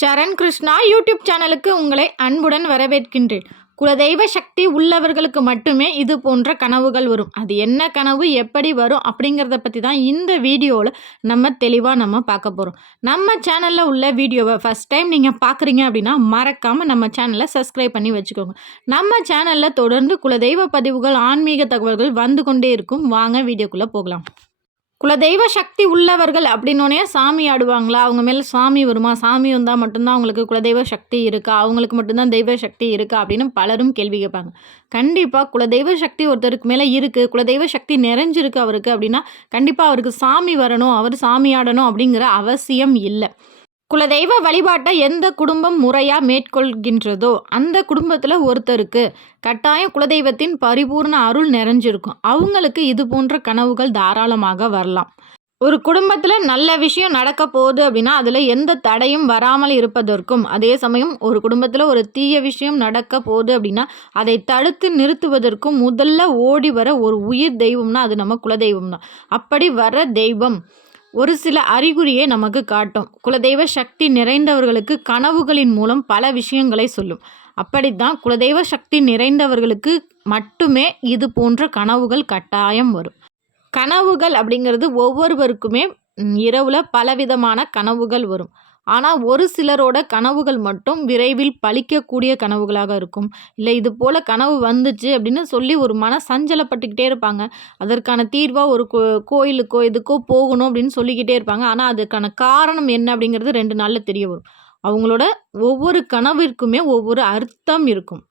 சரண் Krishna YouTube சேனலுக்கு உங்களை அன்புடன் வரவேற்கின்றேன். குலதெய்வ சக்தி உள்ளவர்களுக்கு மட்டுமே இது போன்ற கனவுகள் வரும். அது என்ன கனவு எப்படி வரும் அப்படிங்கிறத பற்றி தான் இந்த வீடியோவில் நம்ம தெளிவாக நம்ம பார்க்க போகிறோம் நம்ம சேனலில் உள்ள வீடியோவை ஃபஸ்ட் டைம் நீங்கள் பார்க்குறீங்க அப்படின்னா மறக்காமல் நம்ம சேனலை சப்ஸ்கிரைப் பண்ணி வச்சுக்கோங்க. நம்ம சேனலில் தொடர்ந்து குலதெய்வ பதிவுகள் ஆன்மீக தகவல்கள் வந்து கொண்டே இருக்கும். வாங்க வீடியோக்குள்ளே போகலாம். குலதெய்வ சக்தி உள்ளவர்கள் அப்படின்னோடனே சாமி ஆடுவாங்களா? அவங்க மேலே சாமி வருமா? சாமி வந்தால் மட்டும்தான் அவங்களுக்கு குலதெய்வ சக்தி இருக்கா? அவங்களுக்கு மட்டும்தான் தெய்வ சக்தி இருக்கா? அப்படின்னு பலரும் கேள்வி கேட்பாங்க. கண்டிப்பாக குலதெய்வ சக்தி ஒருத்தருக்கு மேலே இருக்குது குலதெய்வ சக்தி நிறைஞ்சிருக்கு அவருக்கு அப்படின்னா கண்டிப்பாக அவருக்கு சாமி வரணும் அவர் சாமி ஆடணும் அப்படிங்கிற அவசியம் இல்லை. குலதெய்வ வழிபாட்டை எந்த குடும்பம் முறையாக மேற்கொள்கின்றதோ அந்த குடும்பத்தில் ஒருத்தருக்கு கட்டாயம் குலதெய்வத்தின் பரிபூர்ண அருள் நிறைஞ்சிருக்கும். அவங்களுக்கு இது போன்ற கனவுகள் தாராளமாக வரலாம். ஒரு குடும்பத்தில் நல்ல விஷயம் நடக்க போகுது அப்படின்னா அதில் எந்த தடையும் வராமல் இருப்பதற்கும் அதே சமயம் ஒரு குடும்பத்தில் ஒரு தீய விஷயம் நடக்க போகுது அப்படின்னா அதை தடுத்து நிறுத்துவதற்கும் முதல்ல ஓடி வர ஒரு உயிர் தெய்வம்னா அது நம்ம குலதெய்வம் தான் அப்படி வர தெய்வம் ஒரு சில அறிகுறியை நமக்கு காட்டும். குலதெய்வ சக்தி நிறைந்தவர்களுக்கு கனவுகளின் மூலம் பல விஷயங்களை சொல்லும். அப்படித்தான் குலதெய்வ சக்தி நிறைந்தவர்களுக்கு மட்டுமே இது போன்ற கனவுகள் கட்டாயம் வரும். கனவுகள் அப்படிங்கிறது ஒவ்வொருவருக்குமே இரவில் பலவிதமான கனவுகள் வரும். ஆனால் ஒரு சிலரோட கனவுகள் மட்டும் விரைவில் பழிக்கக்கூடிய கனவுகளாக இருக்கும். இல்லை இது போல் கனவு வந்துச்சு அப்படின்னு சொல்லி ஒரு மன சஞ்சலப்பட்டுக்கிட்டே இருப்பாங்க. அதற்கான தீர்வாக ஒரு கோ கோயிலுக்கோ எதுக்கோ போகணும் அப்படின்னு சொல்லிக்கிட்டே இருப்பாங்க. ஆனால் அதுக்கான காரணம் என்ன அப்படிங்கிறது ரெண்டு நாளில் தெரிய வரும். அவங்களோட ஒவ்வொரு கனவிற்குமே ஒவ்வொரு அர்த்தம் இருக்கும்.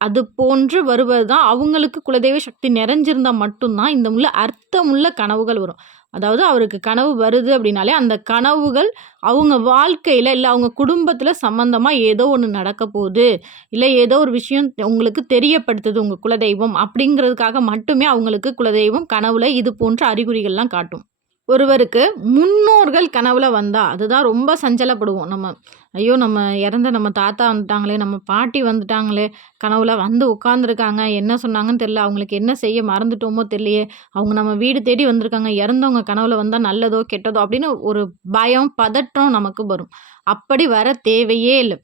அது போன்று வருவது தான் அவங்களுக்கு குலதெய்வ சக்தி நிறைஞ்சிருந்தால் மட்டும்தான் இந்த உள்ள அர்த்தமுள்ள கனவுகள் வரும். அதாவது அவருக்கு கனவு வருது அப்படின்னாலே அந்த கனவுகள் அவங்க வாழ்க்கையில் இல்லை அவங்க குடும்பத்தில் சம்மந்தமாக ஏதோ ஒன்று நடக்க போகுது. இல்லை ஏதோ ஒரு விஷயம் உங்களுக்கு தெரியப்படுத்துது உங்கள் குலதெய்வம் அப்படிங்கிறதுக்காக மட்டுமே அவங்களுக்கு குலதெய்வம் கனவுல இது போன்ற அறிகுறிகள்லாம் காட்டும். ஒருவருக்கு முன்னோர்கள் கனவுல வந்தா அதுதான் ரொம்ப சஞ்சலப்படுவோம். நம்ம ஐயோ நம்ம இறந்த நம்ம தாத்தா வந்துட்டாங்களே நம்ம பாட்டி வந்துட்டாங்களே கனவுல வந்து உட்காந்துருக்காங்க என்ன சொன்னாங்கன்னு தெரில அவங்களுக்கு என்ன செய்ய மறந்துட்டோமோ தெரியலையே அவங்க நம்ம வீடு தேடி வந்திருக்காங்க இறந்தவங்க கனவுல வந்தால் நல்லதோ கெட்டதோ அப்படின்னு ஒரு பயம் பதற்றம் நமக்கு வரும். அப்படி வர தேவையே இல்லை.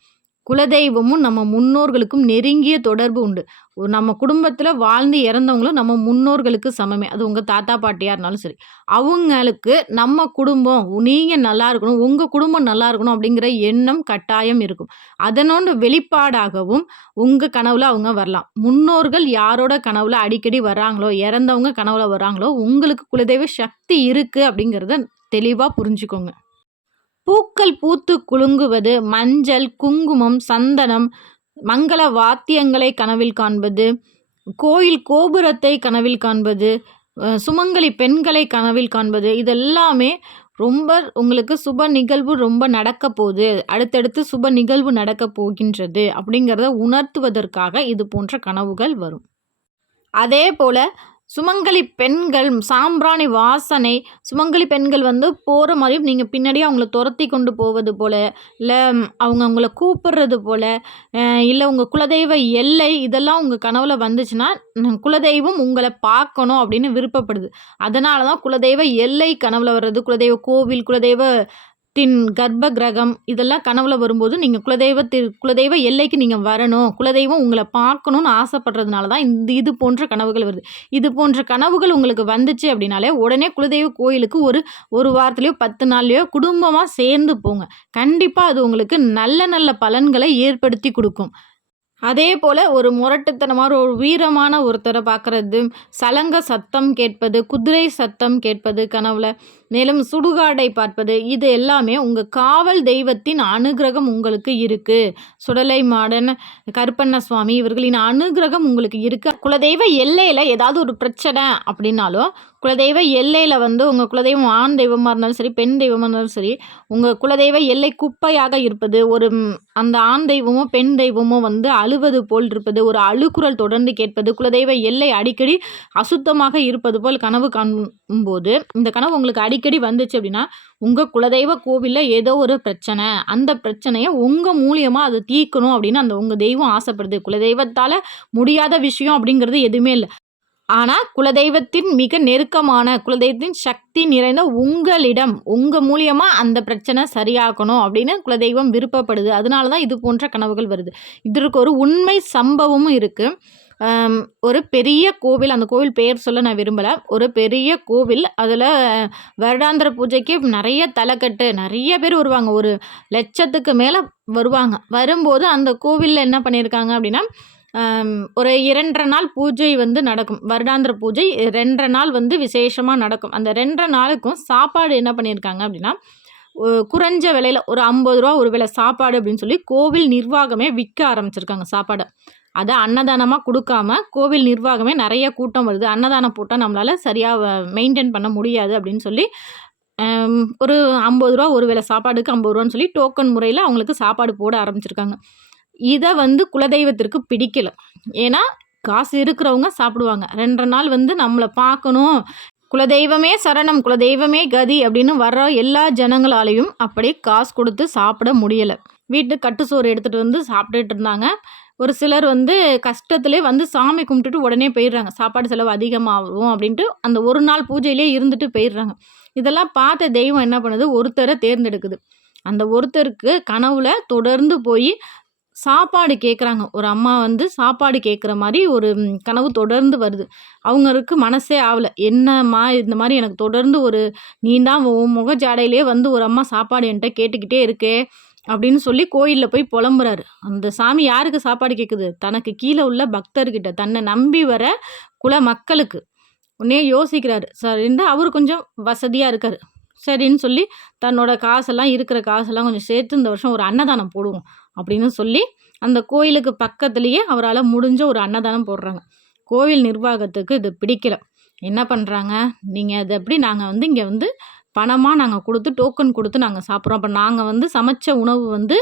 குலதெய்வமும் நம்ம முன்னோர்களுக்கும் நெருங்கிய தொடர்பு உண்டு. நம்ம குடும்பத்தில் வாழ்ந்து இறந்தவங்களும் நம்ம முன்னோர்களுக்கு சமமே. அது உங்கள் தாத்தா பாட்டியாக இருந்தாலும் சரி. அவங்களுக்கு நம்ம குடும்பம் நீங்கள் நல்லா இருக்கணும் உங்கள் குடும்பம் நல்லா இருக்கணும் அப்படிங்கிற எண்ணம் கட்டாயம் இருக்கும். அதனோட வெளிப்பாடாகவும் உங்கள் கனவில் அவங்க வரலாம். முன்னோர்கள் யாரோட கனவில் அடிக்கடி வர்றாங்களோ இறந்தவங்க கனவில் வர்றாங்களோ உங்களுக்கு குலதெய்வ சக்தி இருக்குது அப்படிங்கிறத தெளிவாக புரிஞ்சுக்கோங்க. பூக்கள் பூத்து குலுங்குவது மஞ்சள் குங்குமம் சந்தனம் மங்கள வாத்தியங்களை கனவில் காண்பது கோயில் கோபுரத்தை கனவில் காண்பது சுமங்கலி பெண்களை கனவில் காண்பது இதெல்லாமே ரொம்ப உங்களுக்கு சுப நிகழ்வு ரொம்ப நடக்க போகுது. அடுத்தடுத்து சுப நிகழ்வு நடக்க போகின்றது அப்படிங்கிறத உணர்த்துவதற்காக இது போன்ற கனவுகள் வரும். அதே போல் சுமங்கலி பெண்கள் சாம்பிராணி வாசனை சுமங்கலி பெண்கள் வந்து போகிற மாதிரியும் நீங்கள் பின்னாடியே அவங்கள துரத்தி கொண்டு போவது போல் இல்லை அவங்க அவங்கள கூப்பிடுறது போல் இல்லை உங்கள் குலதெய்வ எல்லை இதெல்லாம் உங்கள் கனவில் வந்துச்சுன்னா குலதெய்வம் உங்களை பார்க்கணும் அப்படின்னு விருப்பப்படுது. அதனால தான் குலதெய்வ எல்லை கனவில் வர்றது குலதெய்வ கோவில் குலதெய்வ தின் கர்ப்ப கிரகம் இதெல்லாம் கனவுல வரும்போது நீங்கள் குலதெய்வத்தி குலதெய்வ எல்லைக்கு நீங்கள் வரணும். குலதெய்வம் உங்களை பார்க்கணுன்னு ஆசைப்படுறதுனால தான் இந்த இது போன்ற கனவுகள் வருது. இது போன்ற கனவுகள் உங்களுக்கு வந்துச்சு அப்படின்னாலே உடனே குலதெய்வ கோயிலுக்கு ஒரு ஒரு வாரத்துலேயோ பத்து நாள்லையோ குடும்பமாக சேர்ந்து போங்க. கண்டிப்பாக அது உங்களுக்கு நல்ல நல்ல பலன்களை ஏற்படுத்தி கொடுக்கும். அதே போல் ஒரு முரட்டுத்தனமான ஒரு வீரமான ஒருத்தரை பார்க்குறது சலங்க சத்தம் கேட்பது குதிரை சத்தம் கேட்பது கனவுல. மேலும் சுடுகாடை பார்ப்பது இது எல்லாமே உங்கள் காவல் தெய்வத்தின் அனுகிரகம் உங்களுக்கு இருக்குது சுடலை மாடன் கருப்பண்ண சுவாமி இவர்களின் அனுகிரகம் உங்களுக்கு இருக்குது குலதெய்வ எல்லையில் ஏதாவது ஒரு பிரச்சனை அப்படின்னாலும் குலதெய்வ எல்லையில் வந்து உங்கள் குலதெய்வம் ஆண் தெய்வமாக இருந்தாலும் சரி பெண் தெய்வமாக இருந்தாலும் சரி உங்கள் குலதெய்வ எல்லை குப்பையாக இருப்பது ஒரு அந்த ஆண் தெய்வமோ பெண் தெய்வமோ வந்து அழுவது போல் இருப்பது ஒரு அழுக்குரல் தொடர்ந்து கேட்பது குலதெய்வ எல்லை அடிக்கடி அசுத்தமாக இருப்பது போல் கனவு காண் போது இந்த கனவு உங்களுக்கு அடிக்கடி வந்துச்சு அப்படின்னா உங்கள் குலதெய்வ கோவிலில் ஏதோ ஒரு பிரச்சனை. அந்த பிரச்சனையை உங்கள் மூலியமாக அதை தீர்க்கணும் அப்படின்னு அந்த உங்கள் தெய்வம் ஆசைப்படுது. குலதெய்வத்தால் முடியாத விஷயம் அப்படிங்கிறது எதுவுமே இல்லை. ஆனால் குலதெய்வத்தின் மிக நெருக்கமான குலதெய்வத்தின் சக்தி நிறைந்த உங்களிடம் உங்கள் மூலியமாக அந்த பிரச்சனை சரியாக்கணும் அப்படின்னு குலதெய்வம் விருப்பப்படுது. அதனால தான் இது போன்ற கனவுகள் வருது. இதற்கு ஒரு உண்மை சம்பவமும் இருக்குது ஒரு பெரிய கோவில் அந்த கோவில் பெயர் சொல்ல நான் விரும்பலை. ஒரு பெரிய கோவில் அதில் வருடாந்திர பூஜைக்கு நிறைய தலைக்கட்டு நிறைய பேர் வருவாங்க. ஒரு லட்சத்துக்கு மேலே வருவாங்க. வரும்போது அந்த கோவிலில் என்ன பண்ணியிருக்காங்க அப்படின்னா ஒரு இரண்டரை நாள் பூஜை வந்து நடக்கும். வருடாந்திர பூஜை ரெண்டரை நாள் வந்து விசேஷமாக நடக்கும். அந்த ரெண்டரை நாளுக்கும் சாப்பாடு என்ன பண்ணியிருக்காங்க அப்படின்னா குறைஞ்ச விலையில் ஒரு ஐம்பது ரூபா ஒரு விலை சாப்பாடு அப்படின்னு சொல்லி கோவில் நிர்வாகமே விற்க ஆரம்பிச்சிருக்காங்க சாப்பாடை. அதை அன்னதானமாக கொடுக்காம கோவில் நிர்வாகமே நிறைய கூட்டம் வருது. அன்னதானம் போட்டால் நம்மளால் சரியாக மெயின்டைன் பண்ண முடியாது அப்படின்னு சொல்லி ஒரு ஐம்பது ரூபா ஒரு வேளை சாப்பாடுக்கு ஐம்பது ரூபான்னு சொல்லி டோக்கன் முறையில் அவங்களுக்கு சாப்பாடு போட ஆரம்பிச்சிருக்காங்க. இதை வந்து குலதெய்வத்திற்கு பிடிக்கல. ஏன்னா காசு இருக்கிறவங்க சாப்பிடுவாங்க. ரெண்டரை நாள் வந்து நம்மளை பார்க்கணும். குலதெய்வமே சரணம் குலதெய்வமே கதி அப்படின்னு வர்ற எல்லா ஜனங்களாலையும் அப்படி காசு கொடுத்து சாப்பிட முடியலை. வீட்டு கட்டு சோறு எடுத்துகிட்டு வந்து சாப்பிட்டுட்டு இருந்தாங்க. ஒரு சிலர் வந்து கஷ்டத்துலேயே வந்து சாமி கும்பிட்டுட்டு உடனே போயிடுறாங்க. சாப்பாடு செலவு அதிகமாகும் அப்படின்ட்டு அந்த ஒரு நாள் பூஜையிலே இருந்துட்டு போயிடுறாங்க. இதெல்லாம் பார்த்த தெய்வம் என்ன பண்ணுது? ஒருத்தரை தேர்ந்தெடுக்குது. அந்த ஒருத்தருக்கு கனவுல தொடர்ந்து போய் சாப்பாடு கேட்குறாங்க ஒரு அம்மா வந்து சாப்பாடு கேட்குற மாதிரி ஒரு கனவு தொடர்ந்து வருது. அவங்களுக்கு மனசே ஆகலை என்னம்மா இந்த மாதிரி எனக்கு தொடர்ந்து ஒரு நீ தான் முக ஜாடையிலே வந்து ஒரு அம்மா சாப்பாடு என்கிட்ட கேட்டுக்கிட்டே இருக்கே. அப்படின்னு சொல்லி கோயிலில் போய் புலம்புறாரு. அந்த சாமி யாருக்கு சாப்பாடு கேட்குது தனக்கு கீழே உள்ள பக்தர்கிட்ட தன்னை நம்பி வர குல மக்களுக்கு. உடனே யோசிக்கிறாரு. சரின்னு அவர் கொஞ்சம் வசதியாக இருக்கார். சரின்னு சொல்லி தன்னோட காசெல்லாம் இருக்கிற காசெல்லாம் கொஞ்சம் சேர்த்து இந்த வருஷம் ஒரு அன்னதானம் போடுவோம் அப்படின்னு சொல்லி அந்த கோயிலுக்கு பக்கத்துலேயே அவரால் முடிஞ்ச ஒரு அன்னதானம் போடுறாங்க. கோவில் நிர்வாகத்துக்கு இது பிடிக்கல. என்ன பண்ணுறாங்க நீங்கள் அது எப்படி நாங்கள் வந்து இங்கே வந்து பணமாக நாங்கள் கொடுத்து டோக்கன் கொடுத்து நாங்கள் சாப்பிட்றோம். அப்போ நாங்கள் வந்து சமைச்ச உணவு வந்து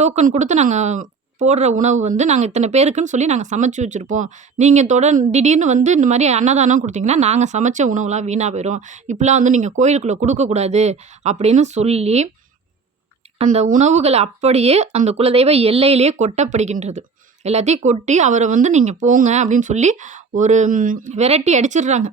டோக்கன் கொடுத்து நாங்கள் போடுற உணவு வந்து நாங்கள் இத்தனை பேருக்குன்னு சொல்லி நாங்கள் சமைச்சு வச்சுருப்போம். நீங்கள் தொடர் திடீர்னு வந்து இந்த மாதிரி அன்னதானம் கொடுத்தீங்கன்னா நாங்கள் சமைச்ச உணவுலாம் வீணாக போயிடும் இப்படிலாம் வந்து நீங்கள் கோயிலுக்குள்ளே கொடுக்கக்கூடாது அப்படின்னு சொல்லி அந்த உணவுகள் அப்படியே அந்த குலதெய்வ எல்லையிலேயே கொட்டப்படுகின்றது. எல்லாத்தையும் கொட்டி அவரை வந்து நீங்கள் போங்க அப்படின்னு சொல்லி ஒரு விரட்டி அடிச்சிடுறாங்க.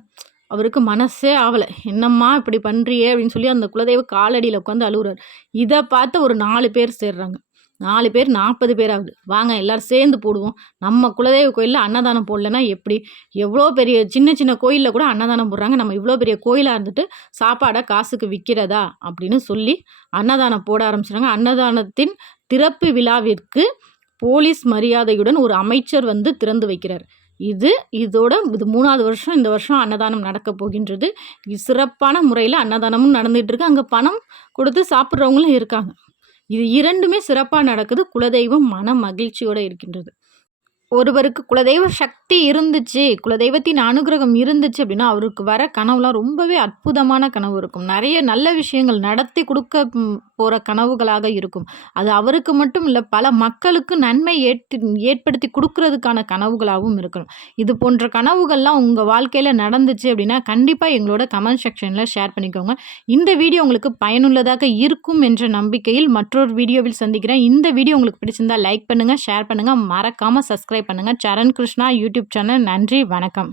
அவருக்கு மனசே ஆகலை என்னம்மா இப்படி பண்ணுறியே அப்படின்னு சொல்லி அந்த குலதெய்வ காலடியில் உட்காந்து அழுகுறாரு இதை பார்த்து ஒரு நாலு பேர் சேர்றாங்க. நாலு பேர் நாற்பது பேர் ஆகுது. வாங்க எல்லோரும் சேர்ந்து போடுவோம். நம்ம குலதெய்வ கோயிலில் அன்னதானம் போடலன்னா எப்படி? எவ்வளோ பெரிய சின்ன சின்ன கோயிலில் கூட அன்னதானம் போடுறாங்க. நம்ம இவ்வளோ பெரிய கோயிலாக இருந்துட்டு சாப்பாடை காசுக்கு விற்கிறதா அப்படின்னு சொல்லி அன்னதானம் போட ஆரம்பிச்சிட்டாங்க அன்னதானத்தின் திறப்பு விழாவிற்கு போலீஸ் மரியாதையுடன் ஒரு அமைச்சர் வந்து திறந்து வைக்கிறார். இது இதோட இது மூணாவது வருஷம் இந்த வருஷம் அன்னதானம் நடக்க போகின்றது. சிறப்பான முறையில் அன்னதானமும் நடந்துகிட்டு இருக்கு அங்கே பணம் கொடுத்து சாப்பிட்றவங்களும் இருக்காங்க. இது இரண்டுமே சிறப்பாக நடக்குது. குலதெய்வம் மன மகிழ்ச்சியோடு இருக்கின்றது. ஒருவருக்கு குலதெய்வ சக்தி இருந்துச்சு குலதெய்வத்தின் அனுகிரகம் இருந்துச்சு அப்படின்னா அவருக்கு வர கனவுலாம் ரொம்பவே அற்புதமான கனவு இருக்கும். நிறைய நல்ல விஷயங்கள் நடத்தி கொடுக்க போகிற கனவுகளாக இருக்கும். அது அவருக்கு மட்டும் இல்லை பல மக்களுக்கு நன்மை ஏற்று ஏற்படுத்தி கொடுக்கறதுக்கான கனவுகளாகவும் இருக்கணும் இது போன்ற கனவுகள்லாம் உங்கள் வாழ்க்கையில் நடந்துச்சு அப்படின்னா கண்டிப்பாக எங்களோட கமெண்ட் செக்ஷனில் ஷேர் பண்ணிக்கோங்க. இந்த வீடியோ உங்களுக்கு பயனுள்ளதாக இருக்கும் என்ற நம்பிக்கையில் மற்றொரு வீடியோவில் சந்திக்கிறேன். இந்த வீடியோ உங்களுக்கு பிடிச்சிருந்தா லைக் பண்ணுங்கள் ஷேர் பண்ணுங்கள் மறக்காமல் சப்ஸ்கிரைப் பண்ணுங்கள் சரண் கிருஷ்ணா யூடியூப் சேனல். நன்றி. வணக்கம்.